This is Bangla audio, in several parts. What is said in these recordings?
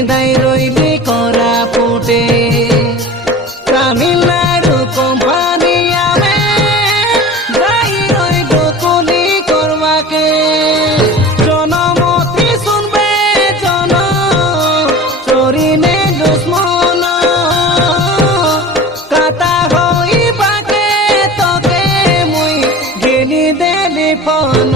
বিদায় রইলি করা ফুটে তামিলনাড়ু কোম্পানি আমি যাই রইব কুলি করবাকে জনমতি শুনবে জন চরিনে দুশ্মন কাটা হইবাকে তোকে মুই গেলি দেলি ফোন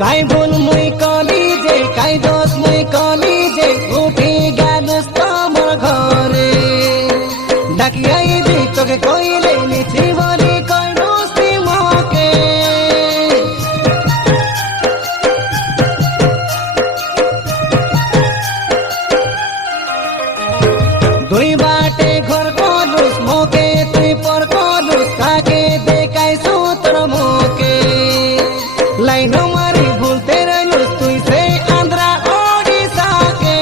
কাই ভুল মুই কলি যে কাই দোষ মুই কলি যে উঠি গেলুস তোমার ঘরে ডাকিয়াই দি তোকে কইলে নিছি বলি কইলুস মকে দুই বাটে ঘর কলুস মোকে তুই পর কলুস তাকে দেখাই সুতর মোকে লাইন মারি ভুলতে রইলুস তুই সে আন্ধ্রা ওড়িশা के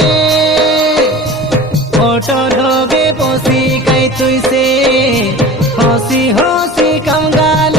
फोटो ढोगे पोसी कई तुई से हंसी हंसी कम गाल